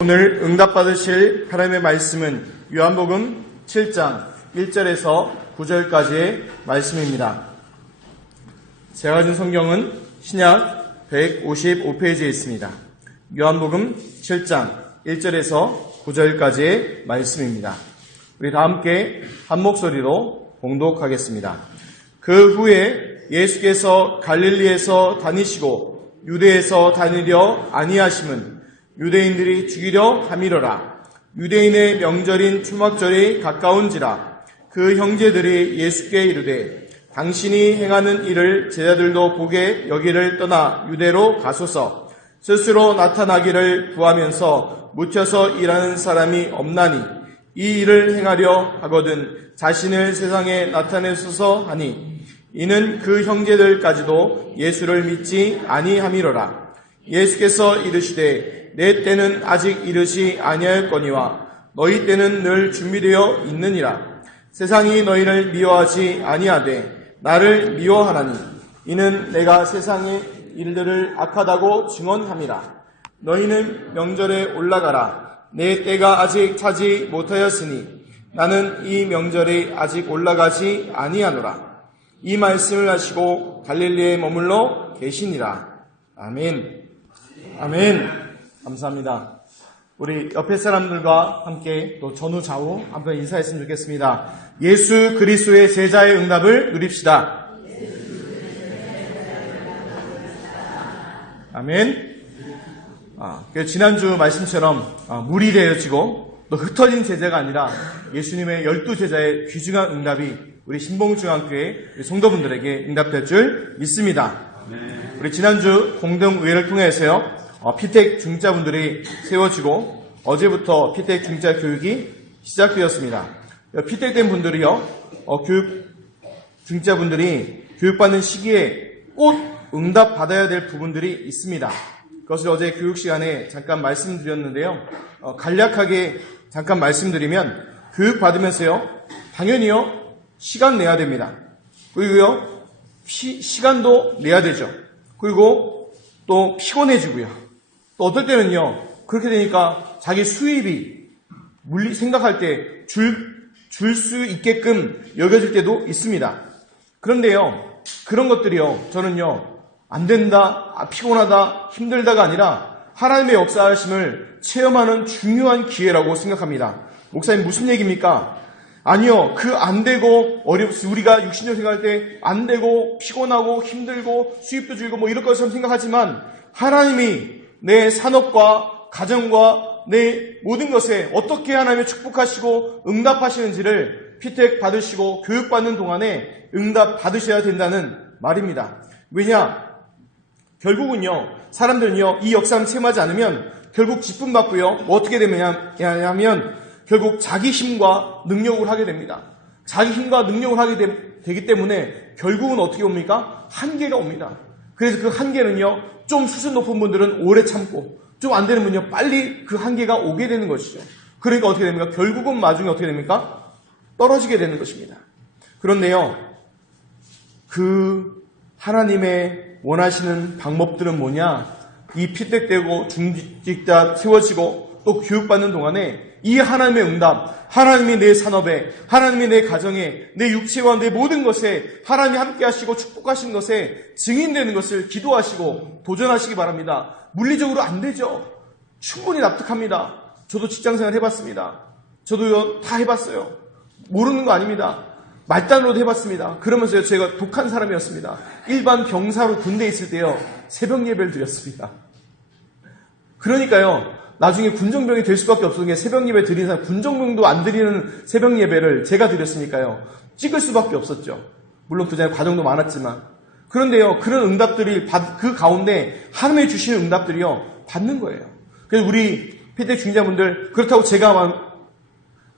오늘 응답받으실 하나님의 말씀은 요한복음 7장 1절에서 9절까지의 말씀입니다. 제가 가진 성경은 신약 155페이지에 있습니다. 요한복음 7장 1절에서 9절까지의 말씀입니다. 우리 다 함께 한 목소리로 봉독하겠습니다. 그 후에 예수께서 갈릴리에서 다니시고 유대에서 다니려 아니하심은 유대인들이 죽이려 함이러라. 유대인의 명절인 초막절이 가까운지라. 그 형제들이 예수께 이르되 당신이 행하는 일을 제자들도 보게 여기를 떠나 유대로 가소서. 스스로 나타나기를 구하면서 묻혀서 일하는 사람이 없나니 이 일을 행하려 하거든 자신을 세상에 나타내소서 하니 이는 그 형제들까지도 예수를 믿지 아니함이러라. 예수께서 이르시되 내 때는 아직 이르지 아니하였거니와 너희 때는 늘 준비되어 있느니라. 세상이 너희를 미워하지 아니하되 나를 미워하나니 이는 내가 세상의 일들을 악하다고 증언함이라. 너희는 명절에 올라가라. 내 때가 아직 차지 못하였으니 나는 이 명절에 아직 올라가지 아니하노라. 이 말씀을 하시고 갈릴리에 머물러 계시니라. 아멘. 아멘. 감사합니다. 우리 옆에 사람들과 함께 또 전후 좌우 한번 인사했으면 좋겠습니다. 예수 그리스도의 제자의 응답을 누립시다. 아멘. 지난주 말씀처럼 물이 되어지고 또 흩어진 제자가 아니라 예수님의 12제자의 귀중한 응답이 우리 신봉중앙교회 성도분들에게 응답될 줄 믿습니다. 우리 지난주 공동의회를 통해서요. 피택 중자분들이 세워지고 어제부터 피택 중자 교육이 시작되었습니다. 피택된 분들이요, 교육 중자분들이 교육받는 시기에 꼭 응답받아야 될 부분들이 있습니다. 그것을 어제 교육 시간에 잠깐 말씀드렸는데요. 간략하게 잠깐 말씀드리면 교육받으면서요, 당연히요, 시간 내야 됩니다. 그리고요, 시간도 내야 되죠. 그리고 또 피곤해지고요. 또 어떨 때는요, 그렇게 되니까 자기 수입이 생각할 때 줄 수 있게끔 여겨질 때도 있습니다. 그런데요, 그런 것들이요, 저는요, 안 된다, 피곤하다, 힘들다가 아니라 하나님의 역사하심을 체험하는 중요한 기회라고 생각합니다. 목사님 무슨 얘기입니까? 아니요, 안 되고, 우리가 육신적 생각할 때 안 되고, 피곤하고, 힘들고, 수입도 줄고, 이럴 것처럼 생각하지만, 하나님이 내 산업과 가정과 내 모든 것에 어떻게 하나님이 축복하시고, 응답하시는지를 피택 받으시고, 교육받는 동안에 응답 받으셔야 된다는 말입니다. 왜냐? 결국은요, 사람들은요, 이 역사를 체험하지 않으면, 결국 기쁨 받고요, 어떻게 되냐면, 결국 자기 힘과 능력을 하게 됩니다. 자기 힘과 능력을 하게 되기 때문에 결국은 어떻게 옵니까? 한계가 옵니다. 그래서 그 한계는요, 좀 수준 높은 분들은 오래 참고 좀 안 되는 분은요, 빨리 그 한계가 오게 되는 것이죠. 그러니까 어떻게 됩니까? 결국은 나중에 어떻게 됩니까? 떨어지게 되는 것입니다. 그런데요, 그 하나님의 원하시는 방법들은 뭐냐? 이 피택되고 중직자 세워지고 또 교육받는 동안에 이 하나님의 응답, 하나님이 내 산업에, 하나님이 내 가정에, 내 육체와 내 모든 것에 하나님이 함께 하시고 축복하신 것에 증인되는 것을 기도하시고 도전하시기 바랍니다. 물리적으로 안 되죠. 충분히 납득합니다. 저도 직장생활 해봤습니다. 저도요, 다 해봤어요. 모르는 거 아닙니다. 말단으로도 해봤습니다. 그러면서요, 제가 독한 사람이었습니다. 일반 병사로 군대에 있을 때요, 새벽 예배를 드렸습니다. 그러니까요, 나중에 군정병이 될 수밖에 없었던 게 새벽 예배 드리는 사람, 군정병도 안 드리는 새벽 예배를 제가 드렸으니까요. 찍을 수밖에 없었죠. 물론 그 전에 과정도 많았지만. 그런데요, 그런 응답들이, 그 가운데 하나님이 주시는 응답들이요, 받는 거예요. 그래서 우리 피택 중자분들, 그렇다고 제가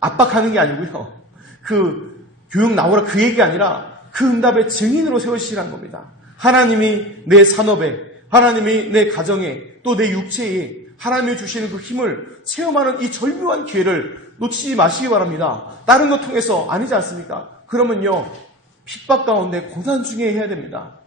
압박하는 게 아니고요. 그 교육 나오라 그 얘기가 아니라 그 응답의 증인으로 세우시라는 겁니다. 하나님이 내 산업에, 하나님이 내 가정에, 또 내 육체에 하나님이 주시는 그 힘을 체험하는 이 절묘한 기회를 놓치지 마시기 바랍니다. 다른 것 통해서 아니지 않습니까? 그러면요, 핍박 가운데 고난 중에 해야 됩니다.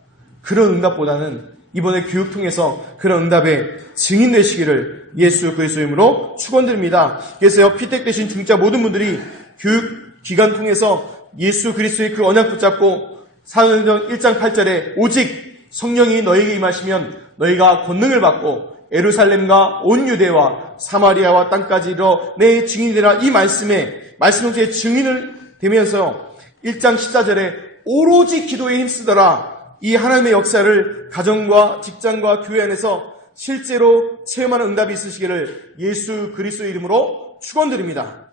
그런 응답보다는 이번에 교육 통해서 그런 응답의 증인 되시기를 예수 그리스도의 이름으로 축원드립니다. 그래서 피택되신 중자 모든 분들이 교육 기간 통해서 예수 그리스도의 그 언약 붙잡고 사도행전 1장 8절에 오직 성령이 너에게 임하시면 너희가 권능을 받고 예루살렘과 온 유대와 사마리아와 땅까지 이르러 내 증인이 되라. 이 말씀을 통해 증인을 되면서 1장 14절에 오로지 기도에 힘쓰더라. 이 하나님의 역사를 가정과 직장과 교회 안에서 실제로 체험하는 응답이 있으시기를 예수 그리스도의 이름으로 축원드립니다.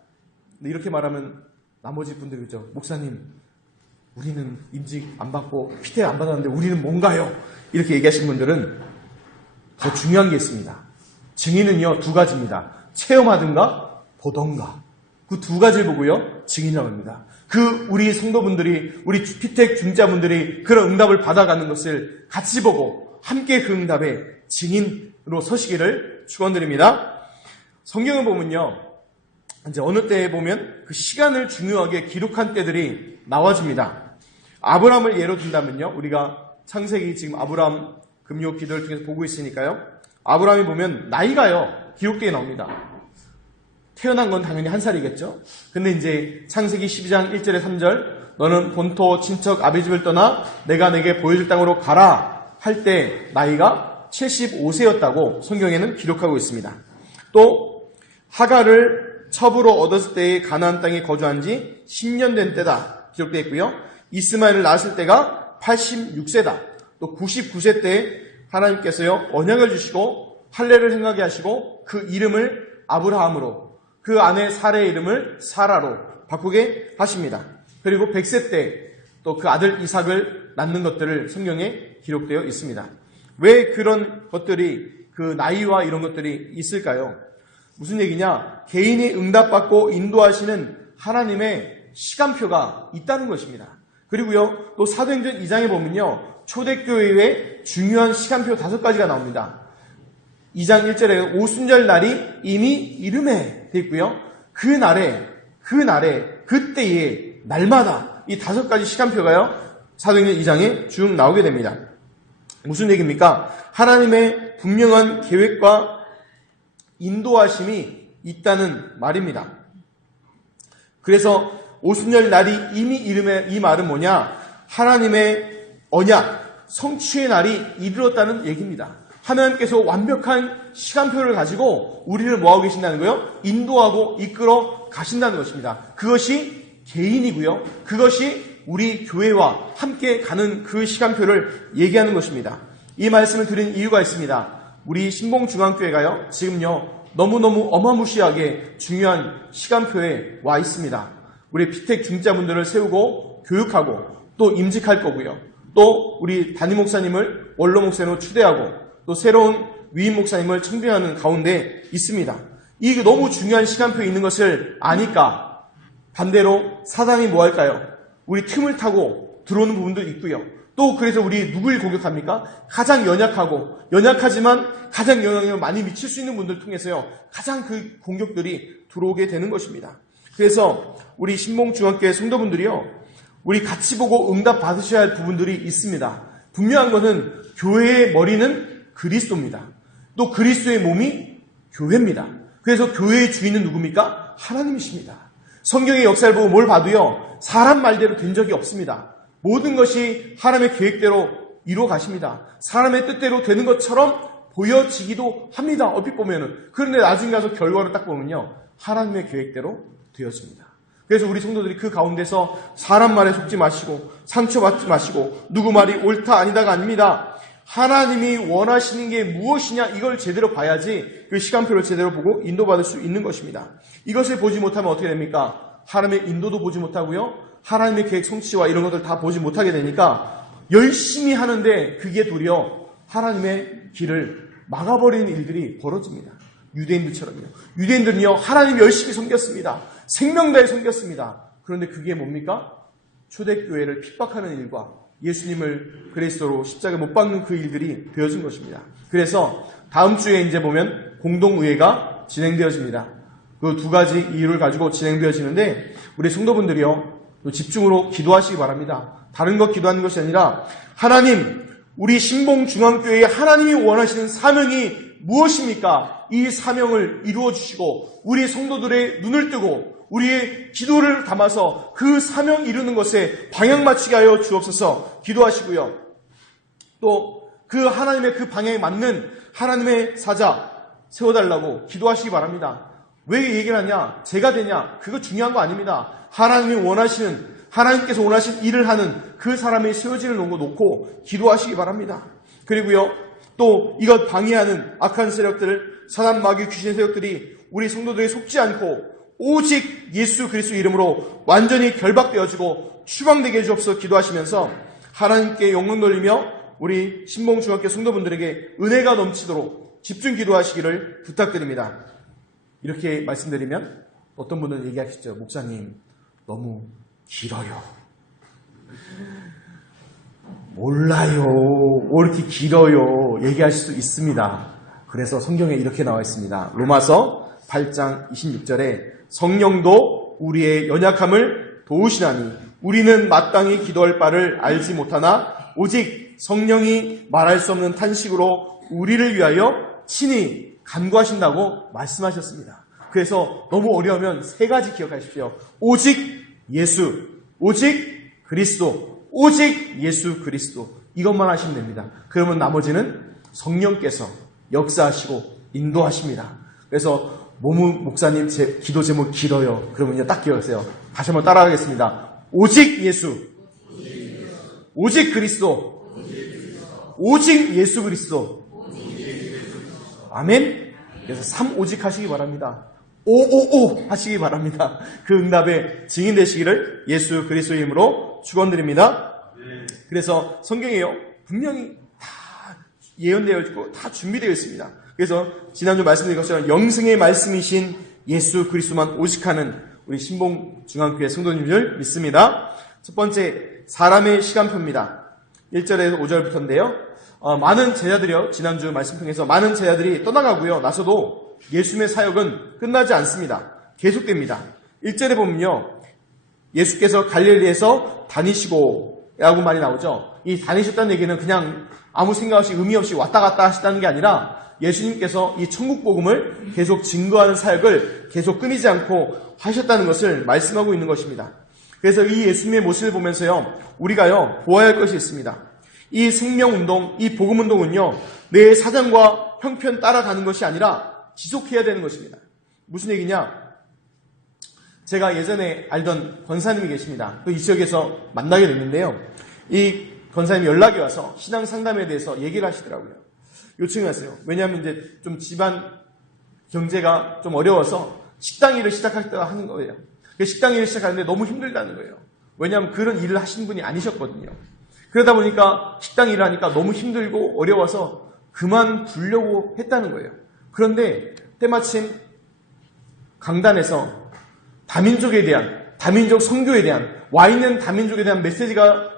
이렇게 말하면 나머지 분들이 그죠. 목사님, 우리는 임직 안 받고 피태 안 받았는데 우리는 뭔가요? 이렇게 얘기하시는 분들은 더 중요한 게 있습니다. 증인은요, 두 가지입니다. 체험하든가 보던가. 그 두 가지를 보고요, 증인이라고 합니다. 우리 성도분들이, 우리 피택 중자분들이 그런 응답을 받아가는 것을 같이 보고 함께 그 응답의 증인으로 서시기를 축원드립니다. 성경을 보면요, 이제 어느 때에 보면 그 시간을 중요하게 기록한 때들이 나와집니다. 아브라함을 예로 든다면요, 우리가 창세기 지금 아브라함 금요 기도를 통해서 보고 있으니까요, 아브라함이 보면 나이가요, 기록되어 나옵니다. 태어난 건 당연히 1살이겠죠. 근데 이제 창세기 12장 1절에 3절, 너는 본토 친척 아비 집을 떠나 내가 내게 보여줄 땅으로 가라 할 때 나이가 75세였다고 성경에는 기록하고 있습니다. 또 하갈을 첩으로 얻었을 때의 가나안 땅에 거주한 지 10년 된 때다 기록되어 있고요. 이스마엘을 낳았을 때가 86세다. 또 99세 때 하나님께서요, 언약을 주시고 할례를 행하게 하시고 그 이름을 아브라함으로, 그 아내 사라의 이름을 사라로 바꾸게 하십니다. 그리고 100세 때 또 그 아들 이삭을 낳는 것들을 성경에 기록되어 있습니다. 왜 그런 것들이, 그 나이와 이런 것들이 있을까요? 무슨 얘기냐? 개인이 응답받고 인도하시는 하나님의 시간표가 있다는 것입니다. 그리고요, 또 사도행전 2장에 보면요, 초대교회의 중요한 시간표 5가지가 나옵니다. 2장 1절에 오순절 날이 이미 이름에 되어 있고요. 그날에, 그때에, 날마다 이 5가지 시간표가요, 사도행전 2장에 쭉 나오게 됩니다. 무슨 얘기입니까? 하나님의 분명한 계획과 인도하심이 있다는 말입니다. 그래서 오순절 날이 이미 이름에, 이 말은 뭐냐? 하나님의 언약, 성취의 날이 이르렀다는 얘기입니다. 하나님께서 완벽한 시간표를 가지고 우리를 뭐하고 계신다는 거예요? 인도하고 이끌어 가신다는 것입니다. 그것이 개인이고요. 그것이 우리 교회와 함께 가는 그 시간표를 얘기하는 것입니다. 이 말씀을 드린 이유가 있습니다. 우리 신봉중앙교회가요, 지금요, 너무너무 어마무시하게 중요한 시간표에 와 있습니다. 우리 피택 중자분들을 세우고 교육하고 또 임직할 거고요. 또 우리 담임 목사님을 원로 목사님으로 추대하고 또 새로운 위임 목사님을 청빙하는 가운데 있습니다. 이게 너무 중요한 시간표에 있는 것을 아니까 반대로 사단이 뭐 할까요? 우리 틈을 타고 들어오는 부분도 있고요. 또 그래서 우리 누굴 공격합니까? 가장 연약하지만 가장 영향력을 많이 미칠 수 있는 분들 통해서요, 가장 그 공격들이 들어오게 되는 것입니다. 그래서 우리 신봉중앙교회 성도분들이요, 우리 같이 보고 응답 받으셔야 할 부분들이 있습니다. 분명한 것은 교회의 머리는 그리스도입니다. 또 그리스도의 몸이 교회입니다. 그래서 교회의 주인은 누굽니까? 하나님이십니다. 성경의 역사를 보고 뭘 봐도요, 사람 말대로 된 적이 없습니다. 모든 것이 하나님의 계획대로 이루어 가십니다. 사람의 뜻대로 되는 것처럼 보여지기도 합니다. 얼핏 보면은. 그런데 나중에 가서 결과를 딱 보면요, 하나님의 계획대로 되었습니다. 그래서 우리 성도들이 그 가운데서 사람 말에 속지 마시고 상처받지 마시고 누구 말이 옳다 아니다가 아닙니다. 하나님이 원하시는 게 무엇이냐, 이걸 제대로 봐야지 그 시간표를 제대로 보고 인도받을 수 있는 것입니다. 이것을 보지 못하면 어떻게 됩니까? 하나님의 인도도 보지 못하고요, 하나님의 계획 성취와 이런 것들 다 보지 못하게 되니까 열심히 하는데 그게 도리어 하나님의 길을 막아버리는 일들이 벌어집니다. 유대인들처럼요. 유대인들은요, 하나님 열심히 섬겼습니다. 생명 다해 섬겼습니다. 그런데 그게 뭡니까? 초대교회를 핍박하는 일과 예수님을 그리스도로 십자가에 못 박는 그 일들이 되어진 것입니다. 그래서 다음 주에 이제 보면 공동의회가 진행되어집니다. 그 2가지 이유를 가지고 진행되어지는데 우리 성도분들이요, 집중으로 기도하시기 바랍니다. 다른 것 기도하는 것이 아니라 하나님, 우리 신봉중앙교회의 하나님이 원하시는 사명이 무엇입니까? 이 사명을 이루어 주시고 우리 성도들의 눈을 뜨고 우리의 기도를 담아서 그 사명 이루는 것에 방향 맞추게 하여 주옵소서 기도하시고요. 또 그 하나님의 그 방향에 맞는 하나님의 사자 세워달라고 기도하시기 바랍니다. 왜 얘기를 하냐? 제가 되냐? 그거 중요한 거 아닙니다. 하나님께서 원하시는 일을 하는 그 사람의 세워지는 놓고 기도하시기 바랍니다. 그리고요, 또 이것 방해하는 악한 세력들, 사단 마귀 귀신 세력들이 우리 성도들이 속지 않고 오직 예수 그리스도 이름으로 완전히 결박되어지고 추방되게 해주옵소서 기도하시면서 하나님께 영광 돌리며 우리 신봉중학교 성도분들에게 은혜가 넘치도록 집중 기도하시기를 부탁드립니다. 이렇게 말씀드리면 어떤 분은 얘기하시죠. 목사님 너무 길어요. 몰라요. 왜 이렇게 길어요. 얘기할 수도 있습니다. 그래서 성경에 이렇게 나와 있습니다. 로마서 8장 26절에 성령도 우리의 연약함을 도우시나니 우리는 마땅히 기도할 바를 알지 못하나 오직 성령이 말할 수 없는 탄식으로 우리를 위하여 친히 간구하신다고 말씀하셨습니다. 그래서 너무 어려우면 세 가지 기억하십시오. 오직 예수, 오직 그리스도, 오직 예수 그리스도 이것만 하시면 됩니다. 그러면 나머지는 성령께서 역사하시고 인도하십니다. 그래서 목사님 제 기도 제목 길어요. 그러면요 딱 기억하세요. 다시 한번 따라가겠습니다. 오직 예수, 오직 그리스도, 오직 예수 그리스도. 아멘. 그래서 3오직 하시기 바랍니다. 555 하시기 바랍니다. 그 응답에 증인 되시기를 예수 그리스도의 이름으로 축원드립니다. 그래서 성경에요 분명히 다 예언되어 있고 다 준비되어 있습니다. 그래서 지난주 말씀드린 것처럼 영생의 말씀이신 예수 그리스도만 오직하는 우리 신봉중앙교회 성도님들 믿습니다. 첫 번째 사람의 시간표입니다. 1절에서 5절부터인데요. 많은 제자들이요 지난주 말씀 통해서 많은 제자들이 떠나가고요 나서도 예수님의 사역은 끝나지 않습니다. 계속됩니다. 1절에 보면요 예수께서 갈릴리에서 다니시고 라고 말이 나오죠. 이 다니셨다는 얘기는 그냥 아무 생각 없이 의미 없이 왔다 갔다 하시다는 게 아니라 예수님께서 이 천국 복음을 계속 증거하는 사역을 계속 끊이지 않고 하셨다는 것을 말씀하고 있는 것입니다. 그래서 이 예수님의 모습을 보면서요 우리가요 보아야 할 것이 있습니다. 이 생명운동, 이 복음운동은요 내 사정과 형편 따라가는 것이 아니라 지속해야 되는 것입니다. 무슨 얘기냐? 제가 예전에 알던 권사님이 계십니다. 또 이 지역에서 만나게 됐는데요. 이 권사님이 연락이 와서 신앙 상담에 대해서 얘기를 하시더라고요. 요청을 하세요. 왜냐하면 이제 좀 집안 경제가 좀 어려워서 식당 일을 시작하겠다고 하는 거예요. 식당 일을 시작하는데 너무 힘들다는 거예요. 왜냐하면 그런 일을 하신 분이 아니셨거든요. 그러다 보니까 식당 일을 하니까 너무 힘들고 어려워서 그만두려고 했다는 거예요. 그런데 때마침 강단에서 다민족에 대한, 다민족 선교에 대한, 와 있는 다민족에 대한 메시지가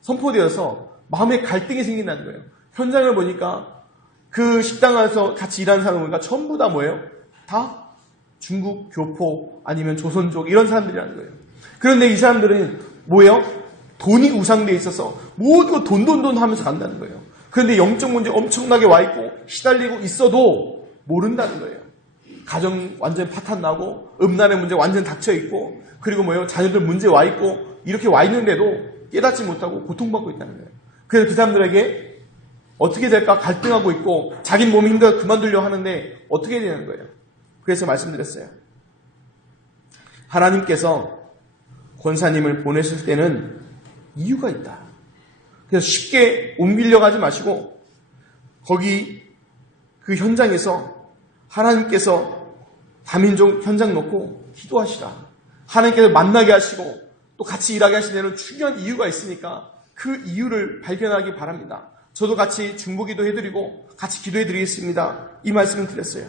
선포되어서 마음에 갈등이 생긴다는 거예요. 현장을 보니까 그 식당에서 같이 일하는 사람을 보니까 전부 다 뭐예요? 다 중국 교포 아니면 조선족 이런 사람들이라는 거예요. 그런데 이 사람들은 뭐예요? 돈이 우상되어 있어서 모두 돈 하면서 간다는 거예요. 그런데 영적 문제 엄청나게 와 있고 시달리고 있어도 모른다는 거예요. 가정 완전 파탄 나고 음란의 문제 완전 닥쳐 있고 그리고 뭐예요? 자녀들 문제 와 있고 이렇게 와 있는데도 깨닫지 못하고 고통받고 있다는 거예요. 그래서 그 사람들에게 어떻게 될까 갈등하고 있고 자기 몸이 힘들어 그만두려고 하는데 어떻게 해야 되는 거예요? 그래서 말씀드렸어요. 하나님께서 권사님을 보내실 때는 이유가 있다. 그래서 쉽게 옮기려고 하지 마시고 거기 그 현장에서 하나님께서 다민족 현장 놓고 기도하시라. 하나님께서 만나게 하시고 또 같이 일하게 하시는 데는 중요한 이유가 있으니까 그 이유를 발견하기 바랍니다. 저도 같이 중보기도 해드리고 같이 기도해드리겠습니다. 이 말씀을 드렸어요.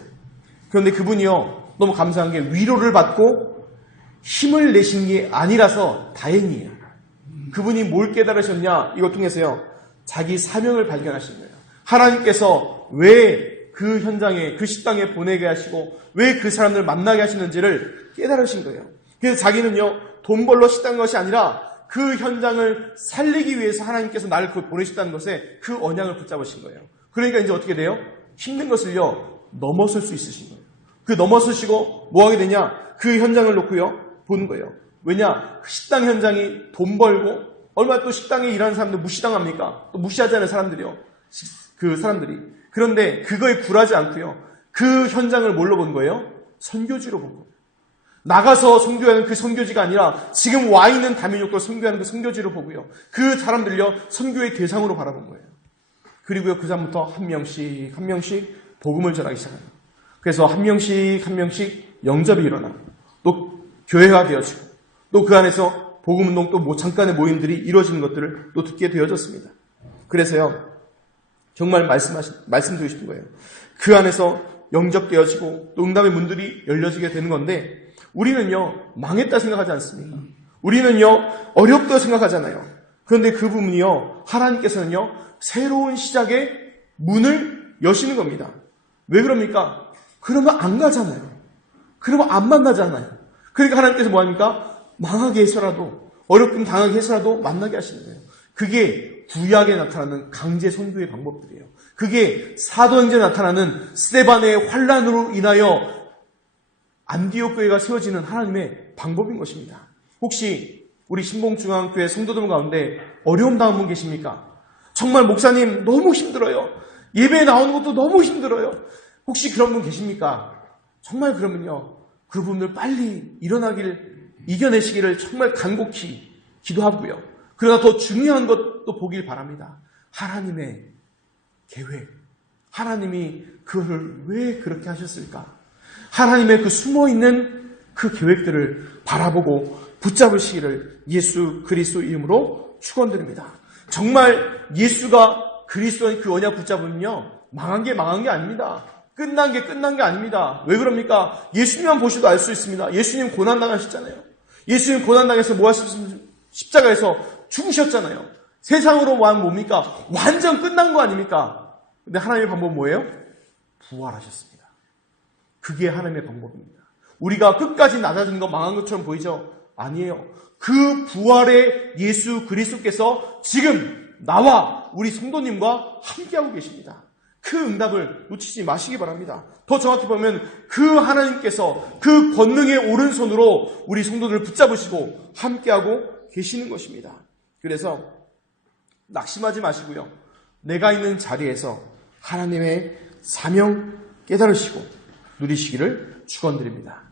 그런데 그분이요 너무 감사한 게 위로를 받고 힘을 내신 게 아니라서 다행이에요. 그분이 뭘 깨달으셨냐 이거 통해서요 자기 사명을 발견하신 거예요. 하나님께서 왜 그 현장에 그 식당에 보내게 하시고 왜 그 사람들을 만나게 하시는지를 깨달으신 거예요. 그래서 자기는요 돈 벌러 식당인 것이 아니라 그 현장을 살리기 위해서 하나님께서 나를 보내셨다는 것에 그 언약을 붙잡으신 거예요. 그러니까 이제 어떻게 돼요? 힘든 것을요, 넘어설 수 있으신 거예요. 그 넘어서시고 뭐 하게 되냐? 그 현장을 놓고요, 보는 거예요. 왜냐? 그 식당 현장이 돈 벌고, 얼마나 또 식당에 일하는 사람들 무시당합니까? 또 무시하잖아요, 사람들이요. 그 사람들이. 그런데 그거에 굴하지 않고요, 그 현장을 뭘로 본 거예요? 선교지로 본 거예요. 나가서 선교하는 그 선교지가 아니라 지금 와 있는 다민족들 선교하는 그 선교지로 보고요, 그 사람들요, 선교의 대상으로 바라본 거예요. 그리고요, 그 다음부터 한 명씩 한 명씩 복음을 전하기 시작합니다. 그래서 한 명씩 영접이 일어나고, 또 교회가 되어지고, 또 그 안에서 복음운동, 또 잠깐의 모임들이 이루어지는 것들을 또 듣게 되어졌습니다. 그래서요, 정말 말씀드리고 싶은 거예요. 그 안에서 영접되어지고 또 응답의 문들이 열려지게 되는 건데, 우리는요, 망했다 생각하지 않습니까? 우리는요, 어렵다 생각하잖아요. 그런데 그 부분이요, 하나님께서는요, 새로운 시작의 문을 여시는 겁니다. 왜 그럽니까? 그러면 안 가잖아요. 그러면 안 만나잖아요. 그러니까 하나님께서 뭐 합니까? 망하게 해서라도, 어렵게 당하게 해서라도 만나게 하시는 거예요. 그게 구약에 나타나는 강제 선교의 방법들이에요. 그게 사도행전에 나타나는 스데반의 환란으로 인하여 안디옥 교회가 세워지는 하나님의 방법인 것입니다. 혹시 우리 신봉중앙교회 성도들 가운데 어려움 당한 분 계십니까? 정말 목사님 너무 힘들어요. 예배에 나오는 것도 너무 힘들어요. 혹시 그런 분 계십니까? 정말 그러면요, 그분들 빨리 이겨내시기를 정말 간곡히 기도하고요. 그러나 더 중요한 것도 보길 바랍니다. 하나님의 계획. 하나님이 그걸 왜 그렇게 하셨을까? 하나님의 그 숨어있는 그 계획들을 바라보고 붙잡으시기를 예수 그리스도 이름으로 축원드립니다. 정말 예수가 그리스도의 그 언약 붙잡으면요, 망한 게 아닙니다. 끝난 게 아닙니다. 왜 그럽니까? 예수님만 보셔도 알 수 있습니다. 예수님 고난당하셨잖아요. 예수님 고난당해서 뭐 하셨습니까? 십자가에서 죽으셨잖아요. 세상으로 말하면 뭡니까? 완전 끝난 거 아닙니까? 근데 하나님의 방법은 뭐예요? 부활하셨습니다. 그게 하나님의 방법입니다. 우리가 끝까지 낮아지는 거, 망한 것처럼 보이죠? 아니에요. 그 부활의 예수 그리스도께서 지금 나와 우리 성도님과 함께하고 계십니다. 그 응답을 놓치지 마시기 바랍니다. 더 정확히 보면 그 하나님께서 그 권능의 오른손으로 우리 성도들을 붙잡으시고 함께하고 계시는 것입니다. 그래서 낙심하지 마시고요, 내가 있는 자리에서 하나님의 사명 깨달으시고 누리시기를 축원드립니다.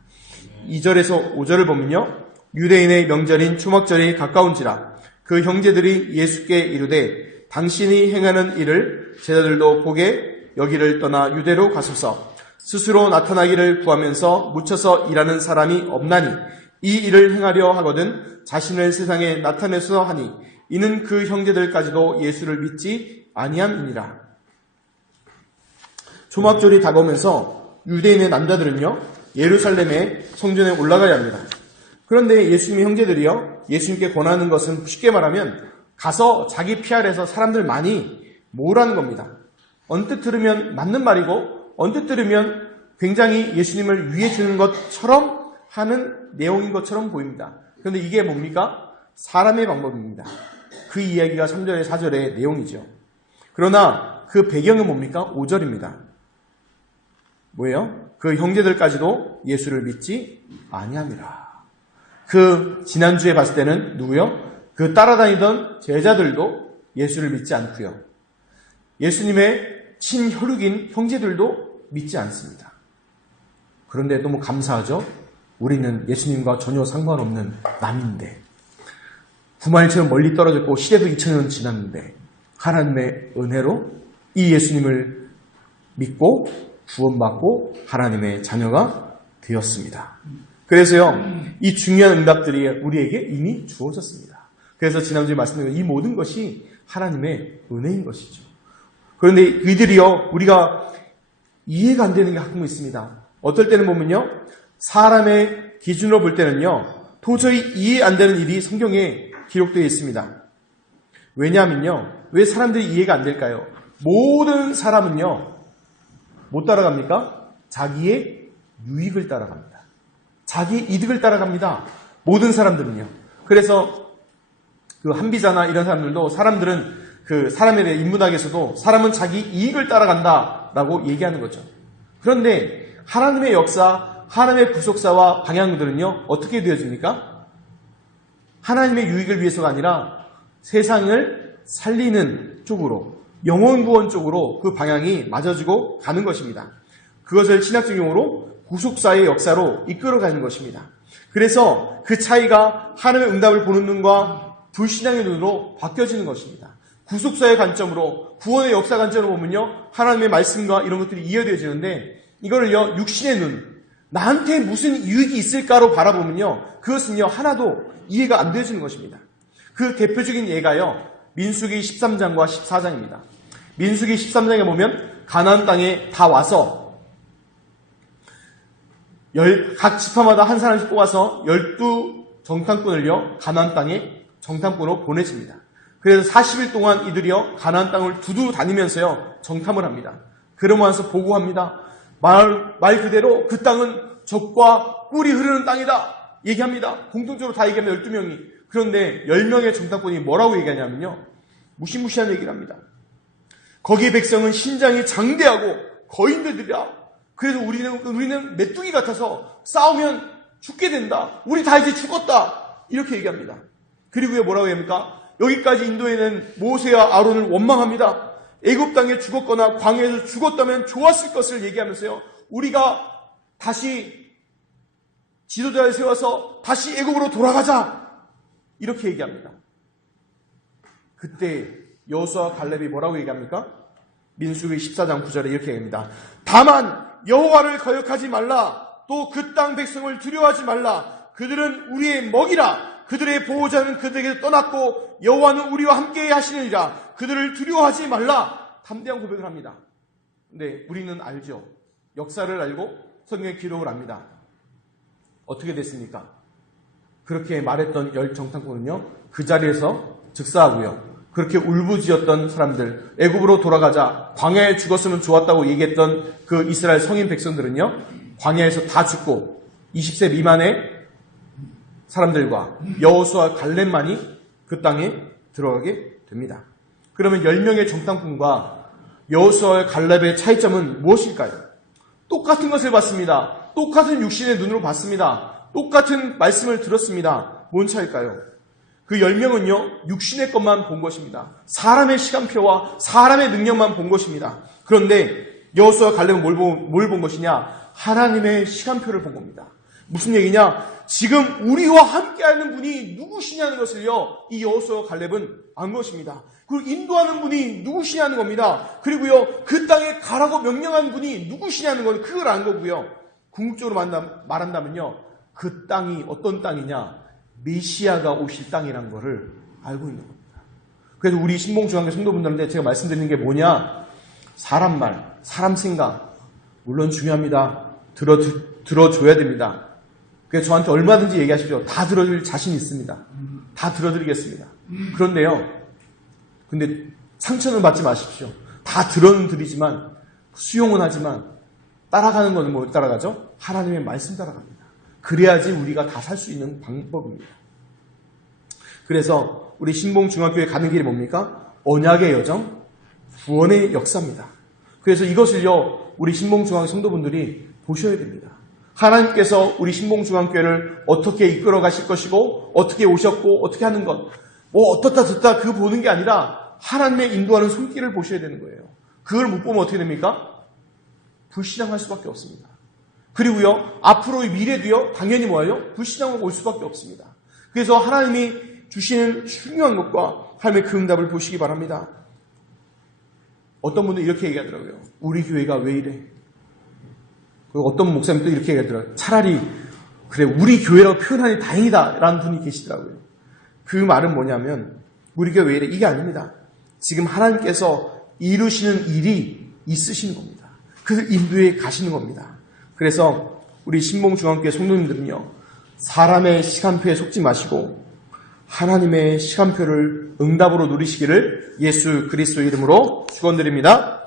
2절에서 5절을 보면요, 유대인의 명절인 초막절이 가까운지라 그 형제들이 예수께 이르되 당신이 행하는 일을 제자들도 보게 여기를 떠나 유대로 가소서. 스스로 나타나기를 구하면서 묻혀서 일하는 사람이 없나니 이 일을 행하려 하거든 자신을 세상에 나타내서 하니 이는 그 형제들까지도 예수를 믿지 아니함이니라. 초막절이 다가오면서 유대인의 남자들은요, 예루살렘의 성전에 올라가야 합니다. 그런데 예수님의 형제들이요, 예수님께 권하는 것은 쉽게 말하면 가서 자기 PR에서 사람들 많이 모으라는 겁니다. 언뜻 들으면 맞는 말이고, 언뜻 들으면 굉장히 예수님을 위해 주는 것처럼 하는 내용인 것처럼 보입니다. 그런데 이게 뭡니까? 사람의 방법입니다. 그 이야기가 3절에 4절의 내용이죠. 그러나 그 배경은 뭡니까? 5절입니다. 뭐예요? 그 형제들까지도 예수를 믿지 아니함이라. 그 지난주에 봤을 때는 누구요? 그 따라다니던 제자들도 예수를 믿지 않고요, 예수님의 친혈육인 형제들도 믿지 않습니다. 그런데 너무 감사하죠? 우리는 예수님과 전혀 상관없는 남인데, 구마일처럼 멀리 떨어졌고 시대도 2000년 지났는데 하나님의 은혜로 이 예수님을 믿고 구원받고 하나님의 자녀가 되었습니다. 그래서요, 이 중요한 응답들이 우리에게 이미 주어졌습니다. 그래서 지난주에 말씀드린 이 모든 것이 하나님의 은혜인 것이죠. 그런데 이들이요, 우리가 이해가 안 되는 게 가끔 있습니다. 어떨 때는 보면요, 사람의 기준으로 볼 때는요, 도저히 이해 안 되는 일이 성경에 기록되어 있습니다. 왜냐하면요, 왜 사람들이 이해가 안 될까요? 모든 사람은요, 못 따라갑니까? 자기의 유익을 따라갑니다. 자기 이득을 따라갑니다. 모든 사람들은요. 그래서 그 한비자나 이런 사람들도 사람들은 그 사람에 대해 인문학에서도 사람은 자기 이익을 따라간다라고 얘기하는 거죠. 그런데 하나님의 역사, 하나님의 구속사와 방향들은요, 어떻게 되어집니까? 하나님의 유익을 위해서가 아니라 세상을 살리는 쪽으로, 영혼 구원 쪽으로 그 방향이 맞아지고 가는 것입니다. 그것을 신학적 용어로 구속사의 역사로 이끌어가는 것입니다. 그래서 그 차이가 하나님의 응답을 보는 눈과 불신앙의 눈으로 바뀌어지는 것입니다. 구속사의 관점으로, 구원의 역사 관점으로 보면요, 하나님의 말씀과 이런 것들이 이해되어지는데, 이거를요, 육신의 눈, 나한테 무슨 유익이 있을까로 바라보면요, 그것은요, 하나도 이해가 안 되어지는 것입니다. 그 대표적인 예가요, 민수기 13장과 14장입니다. 민수기 13장에 보면 가나안 땅에 다 와서 각 지파마다 한 사람씩 뽑아서 12정탐꾼을요, 가나안 땅에 정탐꾼으로 보내집니다. 그래서 40일 동안 이들이요, 가나안 땅을 두루 다니면서요, 정탐을 합니다. 그러면서 보고합니다. 말 그대로 그 땅은 젖과 꿀이 흐르는 땅이다 얘기합니다. 공통적으로 다 얘기하면 12명이. 그런데 10명의 정탐꾼이 뭐라고 얘기하냐면요, 무시무시한 얘기를 합니다. 거기의 백성은 신장이 장대하고 거인들이라. 그래서 우리는 메뚜기 같아서 싸우면 죽게 된다. 우리 다 이제 죽었다. 이렇게 얘기합니다. 그리고요, 뭐라고 합니까? 여기까지 인도에는 모세와 아론을 원망합니다. 애굽 땅에 죽었거나 광야에서 죽었다면 좋았을 것을 얘기하면서요, 우리가 다시 지도자를 세워서 다시 애굽으로 돌아가자, 이렇게 얘기합니다. 그때 여호수아와 갈렙이 뭐라고 얘기합니까? 민수기 14장 9절에 이렇게 얘기합니다. 다만 여호와를 거역하지 말라. 또 그 땅 백성을 두려워하지 말라. 그들은 우리의 먹이라. 그들의 보호자는 그들에게 떠났고 여호와는 우리와 함께 하시느니라. 그들을 두려워하지 말라. 담대한 고백을 합니다. 근데 우리는 알죠. 역사를 알고 성경의 기록을 압니다. 어떻게 됐습니까? 그렇게 말했던 10정탐꾼은요, 그 자리에서 즉사하고요, 그렇게 울부짖었던 사람들, 애굽으로 돌아가자, 광야에 죽었으면 좋았다고 얘기했던 그 이스라엘 성인 백성들은요, 광야에서 다 죽고 20세 미만의 사람들과 여호수아 갈렙만이 그 땅에 들어가게 됩니다. 그러면 10명의 정탐꾼과 여호수아와 갈렙의 차이점은 무엇일까요? 똑같은 것을 봤습니다. 똑같은 육신의 눈으로 봤습니다. 똑같은 말씀을 들었습니다. 뭔 차일까요? 그 10명은요, 육신의 것만 본 것입니다. 사람의 시간표와 사람의 능력만 본 것입니다. 그런데 여호수아와 갈렙은 뭘 본 것이냐? 하나님의 시간표를 본 겁니다. 무슨 얘기냐? 지금 우리와 함께하는 분이 누구시냐는 것을요, 이 여호수아와 갈렙은 안 것입니다. 그리고 인도하는 분이 누구시냐는 겁니다. 그리고요, 그 땅에 가라고 명령한 분이 누구시냐는 건 그걸 안 거고요. 궁극적으로 말한다면요, 그 땅이 어떤 땅이냐? 메시아가 오실 땅이라는 것을 알고 있는 겁니다. 그래서 우리 신봉중앙교 성도분들한테 제가 말씀드리는 게 뭐냐? 사람 말, 사람 생각, 물론 중요합니다. 들어줘야 됩니다. 그래서 저한테 얼마든지 얘기하십시오. 다 들어줄 자신 있습니다. 다 들어드리겠습니다. 근데 상처는 받지 마십시오. 다 들어는 드리지만, 수용은 하지만, 따라가는 것은 뭐 따라가죠? 하나님의 말씀 따라갑니다. 그래야지 우리가 다 살 수 있는 방법입니다. 그래서 우리 신봉중학교에 가는 길이 뭡니까? 언약의 여정, 구원의 역사입니다. 그래서 이것을요, 우리 신봉중학교 성도분들이 보셔야 됩니다. 하나님께서 우리 신봉중학교를 어떻게 이끌어 가실 것이고, 어떻게 오셨고, 어떻게 하는 것, 뭐 어떻다 듣다 그 보는 게 아니라 하나님의 인도하는 손길을 보셔야 되는 거예요. 그걸 못 보면 어떻게 됩니까? 불신앙할 수밖에 없습니다. 그리고요, 앞으로의 미래도요, 당연히 뭐예요? 불신앙으로 올 수밖에 없습니다. 그래서 하나님이 주시는 중요한 것과 하나님의 그 응답을 보시기 바랍니다. 어떤 분은 이렇게 얘기하더라고요. 우리 교회가 왜 이래? 그리고 어떤 목사님도 이렇게 얘기하더라고요. 차라리 그래, 우리 교회라고 표현하니 다행이다 라는 분이 계시더라고요. 그 말은 뭐냐면, 우리 교회 왜 이래? 이게 아닙니다. 지금 하나님께서 이루시는 일이 있으시는 겁니다. 그 인도에 가시는 겁니다. 그래서 우리 신봉중앙교회 성도님들은요, 사람의 시간표에 속지 마시고 하나님의 시간표를 응답으로 누리시기를 예수 그리스도의 이름으로 축원드립니다.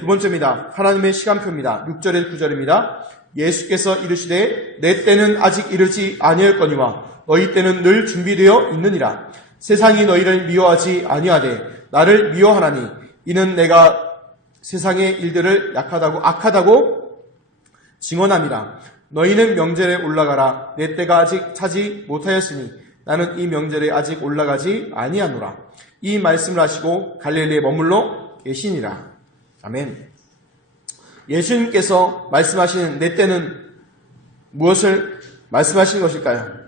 두 번째입니다. 하나님의 시간표입니다. 6절에 9절입니다. 예수께서 이르시되 내 때는 아직 이르지 아니하였거니와 너희 때는 늘 준비되어 있느니라. 세상이 너희를 미워하지 아니하되 나를 미워하나니 이는 내가 세상의 일들을 악하다고 증언함이라. 너희는 명절에 올라가라. 내 때가 아직 차지 못하였으니 나는 이 명절에 아직 올라가지 아니하노라. 이 말씀을 하시고 갈릴리에 머물러 계시니라. 아멘. 예수님께서 말씀하시는 내 때는 무엇을 말씀하시는 것일까요?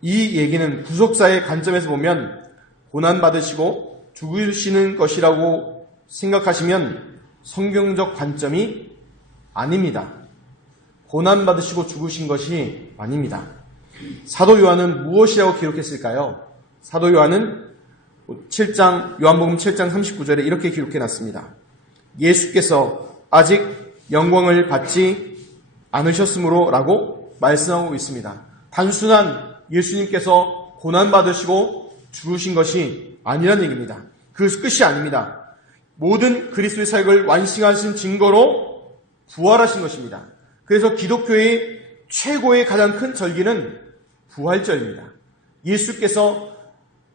이 얘기는 구속사의 관점에서 보면 고난받으시고 죽으시는 것이라고 생각하시면 성경적 관점이 아닙니다. 고난받으시고 죽으신 것이 아닙니다. 사도 요한은 무엇이라고 기록했을까요? 사도 요한은 요한복음 7장 39절에 이렇게 기록해놨습니다. 예수께서 아직 영광을 받지 않으셨으므로 라고 말씀하고 있습니다. 단순한 예수님께서 고난받으시고 죽으신 것이 아니라는 얘기입니다. 그 끝이 아닙니다. 모든 그리스도의 사역을 완성하신 증거로 부활하신 것입니다. 그래서 기독교의 최고의 가장 큰 절기는 부활절입니다. 예수께서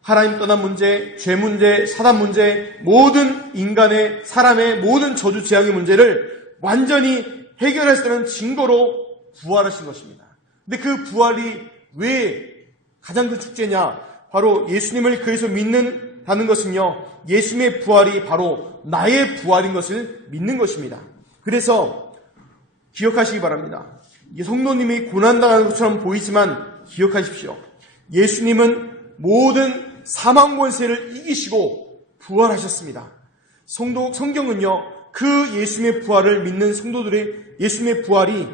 하나님 떠난 문제, 죄 문제, 사단 문제, 모든 인간의, 사람의 모든 저주 재앙의 문제를 완전히 해결했다는 증거로 부활하신 것입니다. 근데 그 부활이 왜 가장 큰 축제냐? 바로 예수님을 그래서 믿는다는 것은요, 예수님의 부활이 바로 나의 부활인 것을 믿는 것입니다. 그래서 기억하시기 바랍니다. 성도님이 고난당하는 것처럼 보이지만 기억하십시오. 예수님은 모든 사망 권세를 이기시고 부활하셨습니다. 성경은요, 그 예수님의 부활을 믿는 성도들의, 예수님의 부활이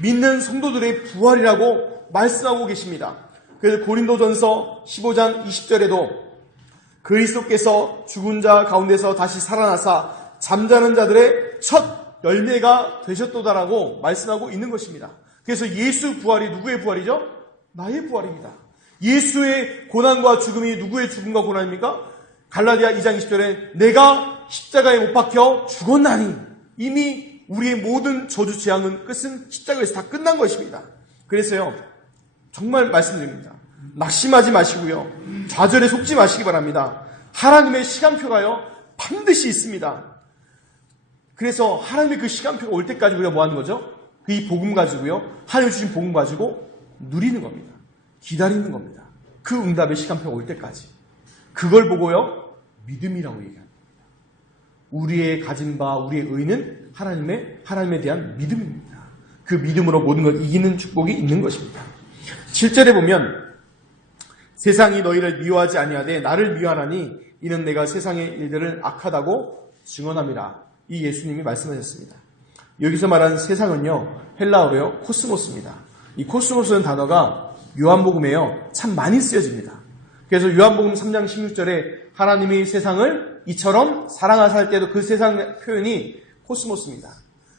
믿는 성도들의 부활이라고 말씀하고 계십니다. 그래서 고린도전서 15장 20절에도 그리스도께서 죽은 자 가운데서 다시 살아나사 잠자는 자들의 첫 열매가 되셨도다라고 말씀하고 있는 것입니다. 그래서 예수 부활이 누구의 부활이죠? 나의 부활입니다. 예수의 고난과 죽음이 누구의 죽음과 고난입니까? 갈라디아 2장 20절에 내가 십자가에 못 박혀 죽었나니 이미 우리의 모든 저주 재앙은 끝은 십자가에서 다 끝난 것입니다. 그래서요, 정말 말씀드립니다. 낙심하지 마시고요, 좌절에 속지 마시기 바랍니다. 하나님의 시간표가요 반드시 있습니다. 그래서 하나님의 그 시간표가 올 때까지 우리가 뭐 하는 거죠? 이 복음 가지고요, 하나님 주신 복음 가지고 누리는 겁니다. 기다리는 겁니다. 그 응답의 시간표가 올 때까지. 그걸 보고요, 믿음이라고 얘기합니다. 우리의 가진 바, 우리의 의는 하나님에 대한 믿음입니다. 그 믿음으로 모든 걸 이기는 축복이 있는 것입니다. 7절에 보면 세상이 너희를 미워하지 아니하되 나를 미워하나니 이는 내가 세상의 일들을 악하다고 증언함이라. 이 예수님이 말씀하셨습니다. 여기서 말하는 세상은요, 헬라어로요 코스모스입니다. 이 코스모스라는 단어가 요한복음에요 참 많이 쓰여집니다. 그래서 요한복음 3장 16절에 하나님이 세상을 이처럼 사랑하사 할 때도 그 세상 표현이 코스모스입니다.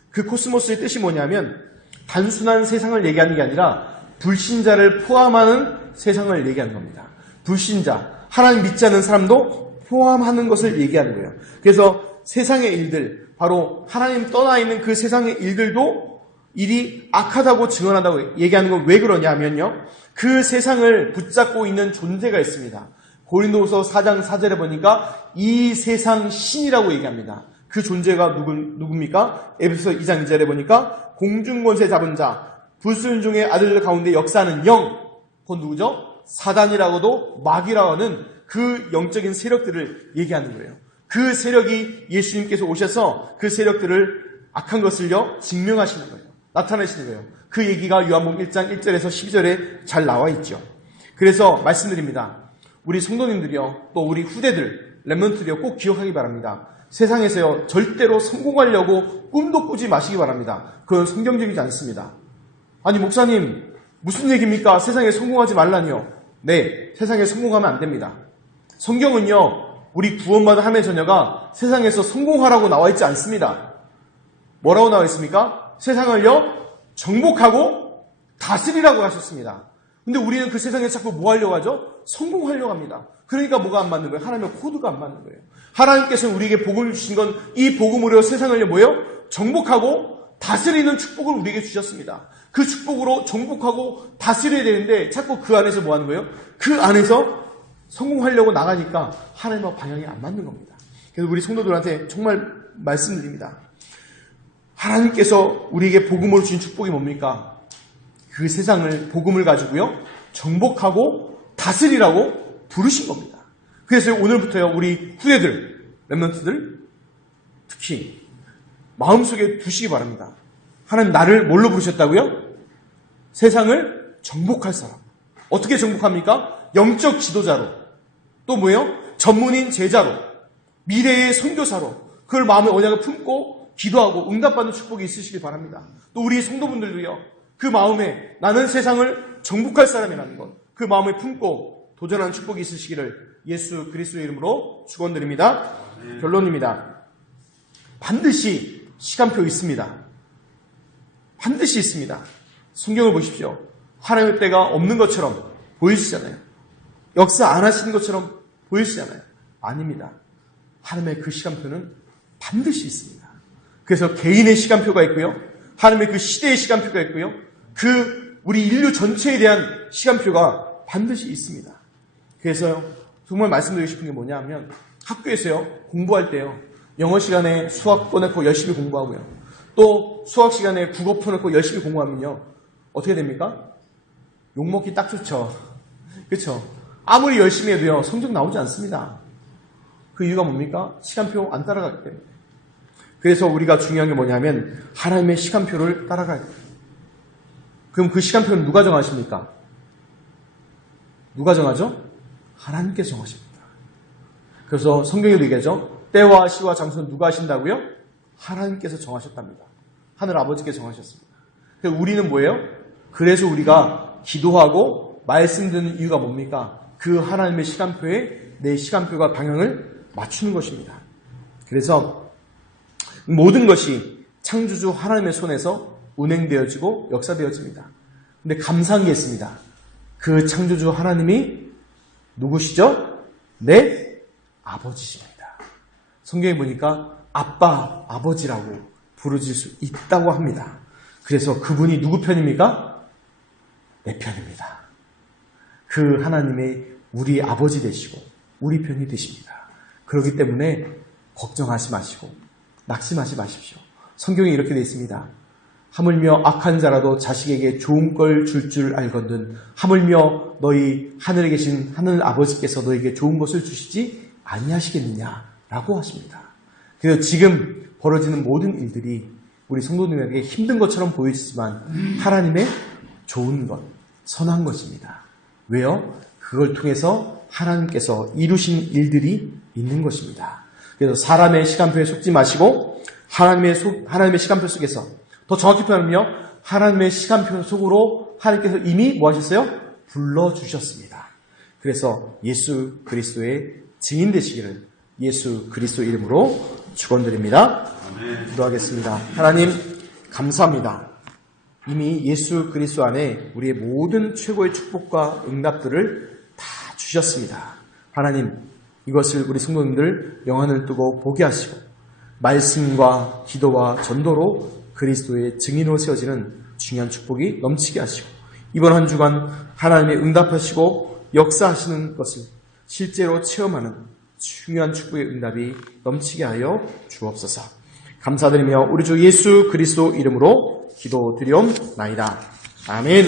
그 코스모스의 뜻이 뭐냐면 단순한 세상을 얘기하는 게 아니라 불신자를 포함하는 세상을 얘기하는 겁니다. 불신자, 하나님 믿지 않는 사람도 포함하는 것을 얘기하는 거예요. 그래서 세상의 일들, 바로 하나님 떠나 있는 그 세상의 일들도 일이 악하다고 증언한다고 얘기하는 건 왜 그러냐면요, 그 세상을 붙잡고 있는 존재가 있습니다. 고린도후서 4장 4절에 보니까 이 세상 신이라고 얘기합니다. 그 존재가 누굽니까? 에베소 2장 2절에 보니까 공중권세 잡은 자, 불순종의 아들들 가운데 역사하는 영, 그건 누구죠? 사단이라고도 마귀라고 하는 그 영적인 세력들을 얘기하는 거예요. 그 세력이 예수님께서 오셔서 그 세력들을 악한 것을요 증명하시는 거예요. 나타내시는 거예요. 그 얘기가 요한복음 1장 1절에서 12절에 잘 나와 있죠. 그래서 말씀드립니다. 우리 성도님들이요, 또 우리 후대들, 렘넌트들이요, 꼭 기억하기 바랍니다. 세상에서요 절대로 성공하려고 꿈도 꾸지 마시기 바랍니다. 그건 성경적이지 않습니다. 아니 목사님 무슨 얘기입니까? 세상에 성공하지 말라니요. 네, 세상에 성공하면 안 됩니다. 성경은요 우리 구원받은 하나님의 자녀가 세상에서 성공하라고 나와 있지 않습니다. 뭐라고 나와 있습니까? 세상을요 정복하고 다스리라고 하셨습니다. 근데 우리는 그 세상에 자꾸 뭐 하려고 하죠? 성공하려고 합니다. 그러니까 뭐가 안 맞는 거예요? 하나님의 코드가 안 맞는 거예요. 하나님께서는 우리에게 복음을 주신 건 이 복음으로 세상을 뭐예요? 정복하고 다스리는 축복을 우리에게 주셨습니다. 그 축복으로 정복하고 다스려야 되는데 자꾸 그 안에서 뭐 하는 거예요? 그 안에서 성공하려고 나가니까 하나님과 방향이 안 맞는 겁니다. 그래서 우리 성도들한테 정말 말씀드립니다. 하나님께서 우리에게 복음으로 주신 축복이 뭡니까? 그 세상을 복음을 가지고요 정복하고 다스리라고 부르신 겁니다. 그래서 오늘부터요 우리 후대들, 렘넌트들 특히 마음속에 두시기 바랍니다. 하나님 나를 뭘로 부르셨다고요? 세상을 정복할 사람. 어떻게 정복합니까? 영적 지도자로. 또 뭐예요? 전문인 제자로. 미래의 선교사로. 그걸 마음의 언약을 품고 기도하고 응답받는 축복이 있으시길 바랍니다. 또 우리 성도분들도요. 그 마음에 나는 세상을 정복할 사람이라는 것. 그 마음을 품고 도전하는 축복이 있으시기를 예수 그리스도의 이름으로 축원드립니다. 결론입니다. 반드시 시간표 있습니다. 반드시 있습니다. 성경을 보십시오. 하나님의 때가 없는 것처럼 보이시잖아요. 역사 안 하시는 것처럼 보이시잖아요. 아닙니다. 하나님의 그 시간표는 반드시 있습니다. 그래서 개인의 시간표가 있고요. 하나님의 그 시대의 시간표가 있고요. 그 우리 인류 전체에 대한 시간표가 반드시 있습니다. 그래서 정말 말씀드리고 싶은 게 뭐냐 하면 학교에서요. 공부할 때요. 영어 시간에 수학 꺼내고 열심히 공부하고요. 또 수학 시간에 국어 펴놓고 열심히 공부하면요. 어떻게 됩니까? 욕먹기 딱 좋죠. 그렇죠? 아무리 열심히 해도요. 성적 나오지 않습니다. 그 이유가 뭡니까? 시간표 안 따라가기 때문에. 그래서 우리가 중요한 게 뭐냐면 하나님의 시간표를 따라가야 돼요. 그럼 그 시간표는 누가 정하십니까? 누가 정하죠? 하나님께서 정하십니다. 그래서 성경에도 얘기하죠. 때와 시와 장소는 누가 하신다고요? 하나님께서 정하셨답니다. 하늘 아버지께서 정하셨습니다. 그래서 우리는 뭐예요? 그래서 우리가 기도하고 말씀 듣는 이유가 뭡니까? 그 하나님의 시간표에 내 시간표가 방향을 맞추는 것입니다. 그래서 모든 것이 창조주 하나님의 손에서 운행되어지고 역사되어집니다. 근데 감사한 게 있습니다. 그 창조주 하나님이 누구시죠? 내 아버지십니다. 성경에 보니까 아빠, 아버지라고 부르질 수 있다고 합니다. 그래서 그분이 누구 편입니까? 내 편입니다. 그 하나님의 우리 아버지 되시고 우리 편이 되십니다. 그렇기 때문에 걱정하지 마시고 낙심하지 마십시오. 성경에 이렇게 되어 있습니다. 하물며 악한 자라도 자식에게 좋은 걸 줄 줄 알거든 하물며 너희 하늘에 계신 하늘 아버지께서 너에게 좋은 것을 주시지 아니하시겠느냐라고 하십니다. 그래서 지금 벌어지는 모든 일들이 우리 성도님에게 힘든 것처럼 보이지만 하나님의 좋은 것, 선한 것입니다. 왜요? 그걸 통해서 하나님께서 이루신 일들이 있는 것입니다. 그래서 사람의 시간표에 속지 마시고 하나님의 시간표 속에서 더 정확히 표현하면요. 하나님의 시간표 속으로 하나님께서 이미 뭐 하셨어요? 불러주셨습니다. 그래서 예수 그리스도의 증인 되시기를 예수 그리스도 이름으로 축원드립니다. 기도하겠습니다. 하나님 감사합니다. 이미 예수 그리스도 안에 우리의 모든 최고의 축복과 응답들을 다 주셨습니다. 하나님 이것을 우리 성도님들 영안을 뜨고 보게 하시고 말씀과 기도와 전도로 그리스도의 증인으로 세워지는 중요한 축복이 넘치게 하시고 이번 한 주간 하나님의 응답하시고 역사하시는 것을 실제로 체험하는 중요한 축복의 응답이 넘치게 하여 주옵소서. 감사드리며 우리 주 예수 그리스도 이름으로 기도드리옵나이다. 아멘.